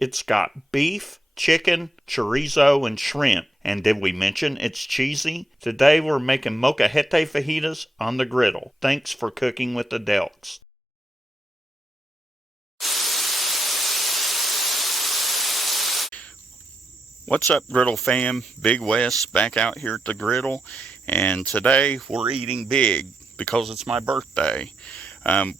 It's got beef, chicken, chorizo, and shrimp. And did we mention it's cheesy? Today we're making Molcajete fajitas on the griddle. Thanks for cooking with the Deluxe. What's up, Griddle fam? Big West back out here at the griddle, and today we're eating big because it's my birthday.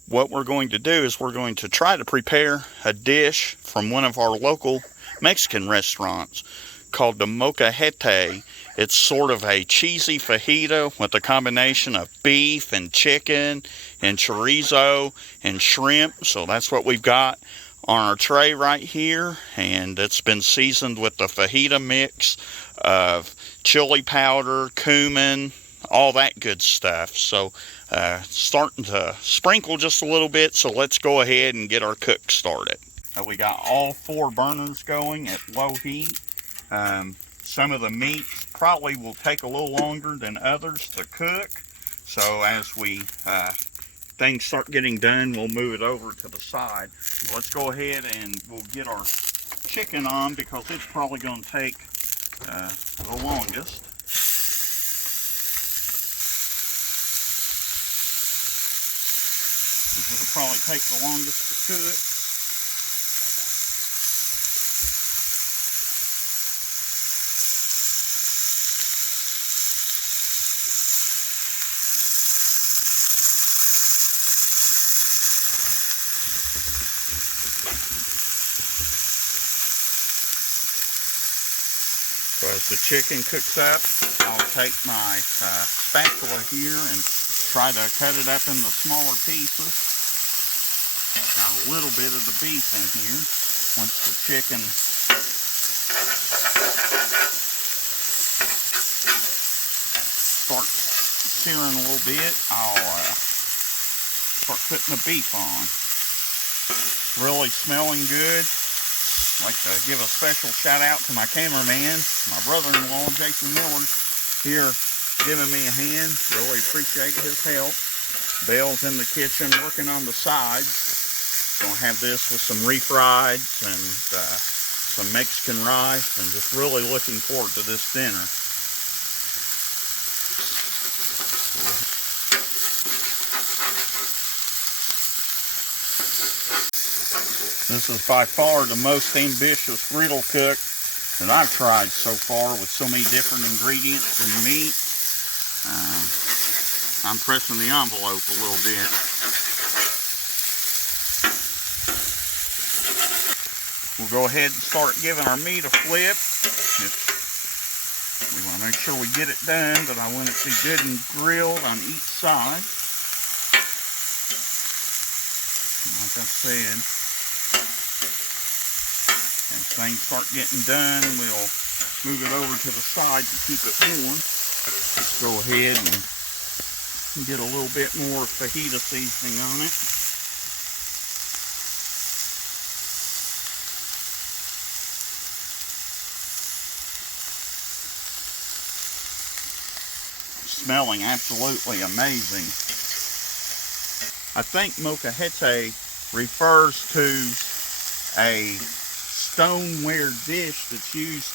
What we're going to do is we're going to try to prepare a dish from one of our local Mexican restaurants called the Molcajete. It's sort of a cheesy fajita with a combination of beef and chicken and chorizo and shrimp. So that's what we've got on our tray right here, and it's been seasoned with the fajita mix of chili powder, cumin, all that good stuff. So starting to sprinkle just a little bit, so let's go ahead and get our cook started. We got all 4 burners going at low heat. Some of the meats probably will take a little longer than others to cook, so as things start getting done, we'll move it over to the side. Let's go ahead and we'll get our chicken on because it's probably going to take the longest. This will probably take the longest to cook. So as the chicken cooks up, I'll take my spatula here and try to cut it up into smaller pieces. Got a little bit of the beef in here. Once the chicken starts searing a little bit, I'll start putting the beef on. Really smelling good. I'd like to give a special shout out to my cameraman, my brother-in-law, Jason Miller, here giving me a hand. Really appreciate his help. Bale's in the kitchen working on the sides. Gonna have this with some refrieds and some Mexican rice, and just really looking forward to this dinner. This is by far the most ambitious griddle cook that I've tried so far, with so many different ingredients and meat. I'm pressing the envelope a little bit. We'll go ahead and start giving our meat a flip. We want to make sure we get it done, but I want it to be good and grilled on each side. Like I said, as things start getting done, we'll move it over to the side to keep it warm. Let's go ahead and get a little bit more fajita seasoning on it. Smelling absolutely amazing. I think molcajete refers to a stoneware dish that's used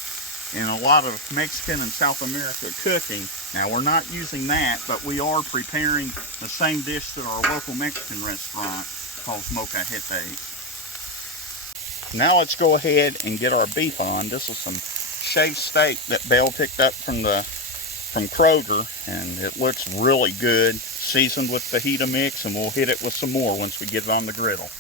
in a lot of Mexican and South America cooking. Now, we're not using that, but we are preparing the same dish that our local Mexican restaurant calls molcajete. Now let's go ahead and get our beef on. This is some shaved steak that Bale picked up from Kroger, and it looks really good, seasoned with fajita mix, and we'll hit it with some more once we get it on the griddle.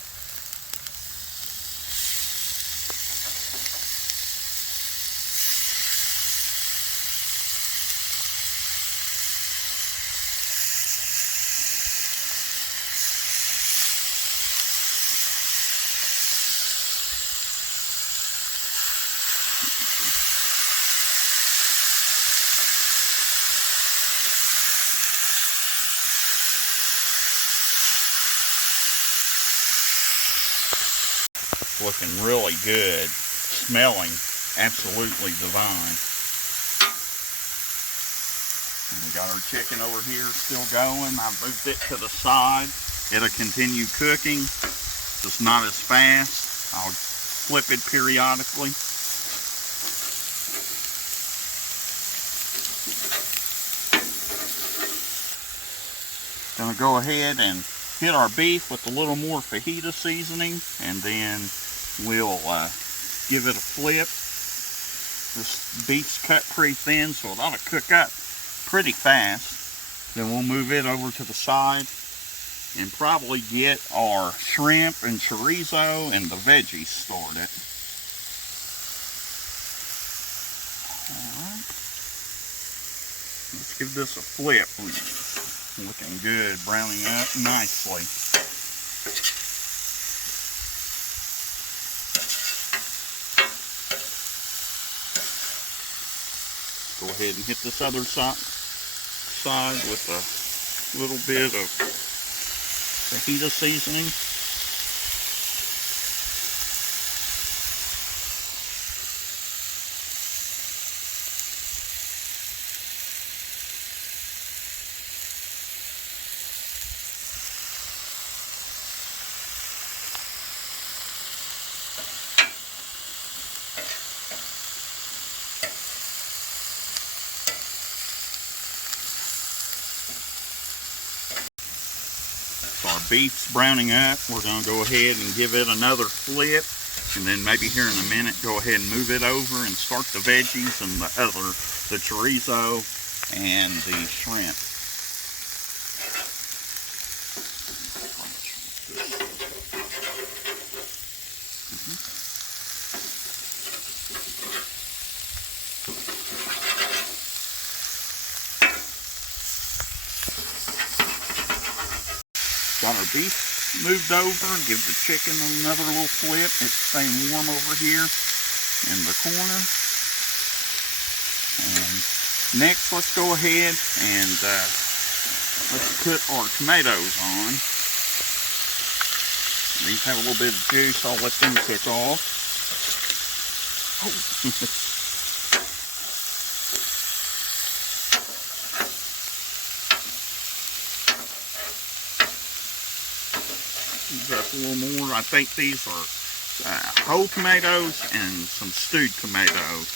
Looking really good, smelling absolutely divine. And we got our chicken over here still going. I've moved it to the side. It'll continue cooking, just not as fast. I'll flip it periodically. Gonna go ahead and hit our beef with a little more fajita seasoning, and then we'll give it a flip. This beef's cut pretty thin, so it ought to cook up pretty fast. Then we'll move it over to the side and probably get our shrimp and chorizo and the veggies started. Alright. Let's give this a flip. Looking good, browning up nicely. Go ahead and hit this other side with a little bit of fajita seasoning. Our beef's browning up. We're going to go ahead and give it another flip, and then maybe here in a minute go ahead and move it over and start the veggies and the chorizo and the shrimp. Got our beef moved over, give the chicken another little flip. It's staying warm over here in the corner. And next, let's go ahead and let's put our tomatoes on. These have a little bit of juice, I'll let them cook off. Oh. Up a little more. I think these are whole tomatoes and some stewed tomatoes.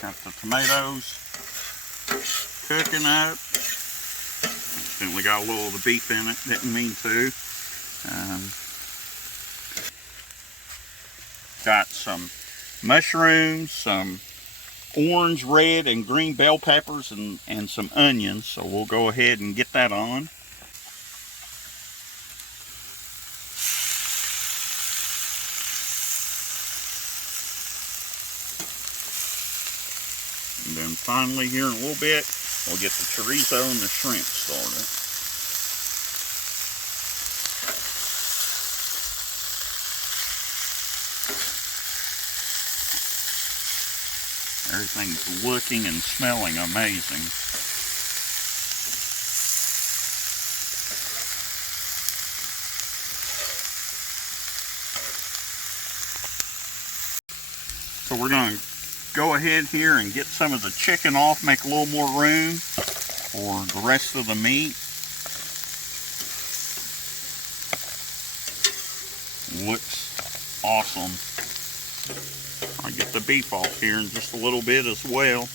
Got the tomatoes cooking up. Accidentally got a little of the beef in it, didn't mean to. Got some mushrooms, some orange, red, and green bell peppers, and some onions. So we'll go ahead and get that on. And then finally, here in a little bit, we'll get the chorizo and the shrimp started. Everything's looking and smelling amazing. So we're going to go ahead here and get some of the chicken off, make a little more room for the rest of the meat. Looks awesome. I'll get the beef off here in just a little bit as well.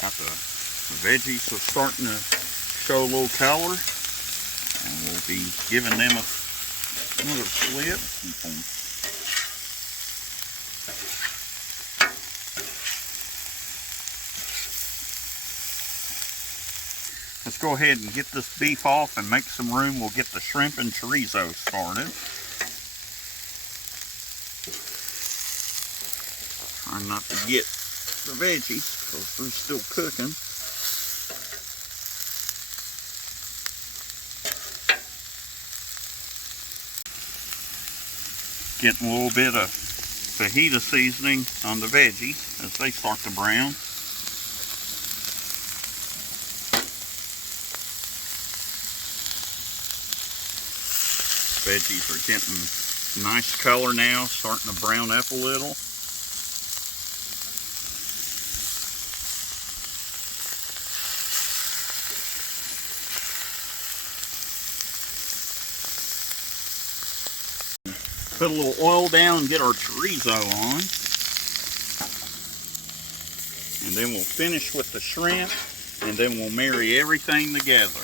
Got the veggies are starting to show a little color, and we'll be giving them another flip. Let's go ahead and get this beef off and make some room. We'll get the shrimp and chorizo started. Trying not to get the veggies because they're still cooking. Getting a little bit of fajita seasoning on the veggies as they start to brown. Veggies are getting nice color now, starting to brown up a little. Put a little oil down and get our chorizo on. And then we'll finish with the shrimp, and then we'll marry everything together.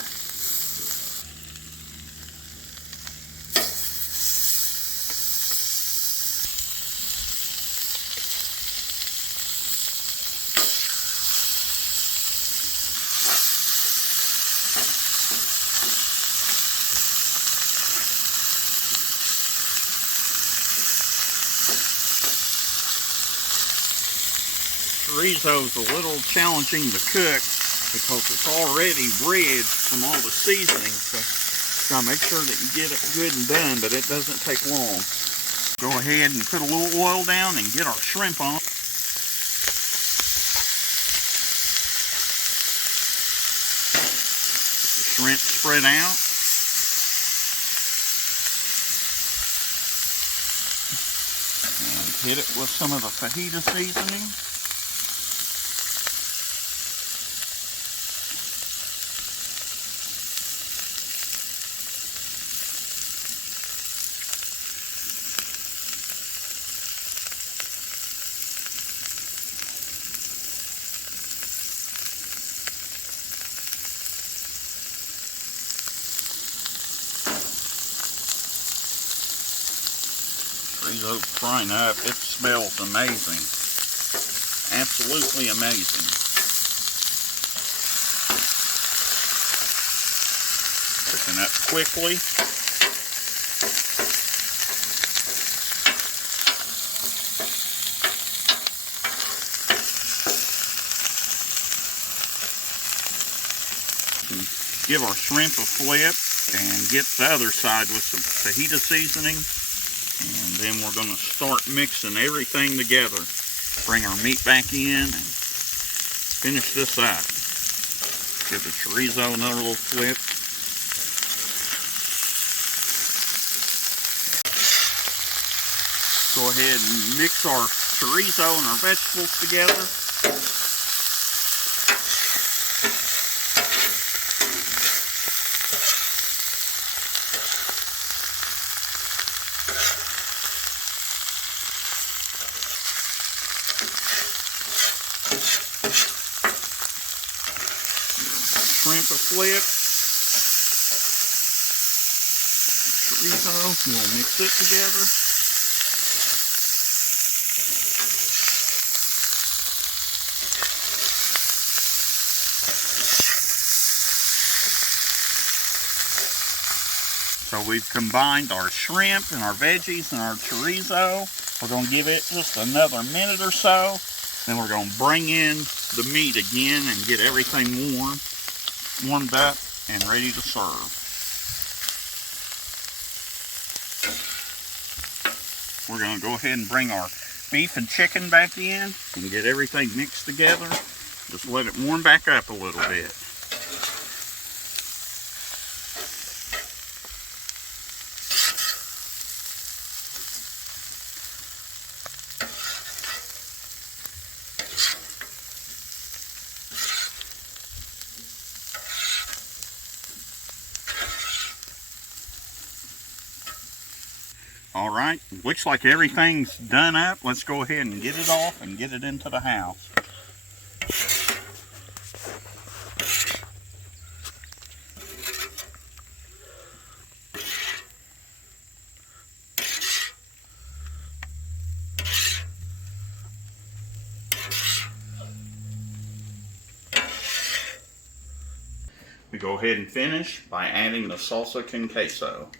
Chorizo's a little challenging to cook because it's already red from all the seasoning, so gotta make sure that you get it good and done, but it doesn't take long. Go ahead and put a little oil down and get our shrimp on. Get the shrimp spread out. And hit it with some of the fajita seasoning. Chorizo frying up. It smells amazing. Absolutely amazing. Cooking up quickly. Give our shrimp a flip and get the other side with some fajita seasoning. And then we're going to start mixing everything together. Bring our meat back in and finish this up. Give the chorizo another little flip. Go ahead and mix our chorizo and our vegetables together. Shrimp a flip. Chorizo, we'll mix it together. So we've combined our shrimp and our veggies and our chorizo. We're going to give it just another minute or so. Then we're going to bring in the meat again and get everything warmed up and ready to serve. We're going to go ahead and bring our beef and chicken back in and get everything mixed together. Just let it warm back up a little bit. Alright, looks like everything's done up. Let's go ahead and get it off and get it into the house. We go ahead and finish by adding the salsa con queso.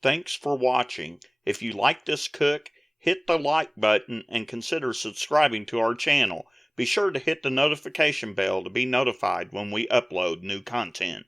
Thanks for watching. If you like this cook, hit the like button and consider subscribing to our channel. Be sure to hit the notification bell to be notified when we upload new content.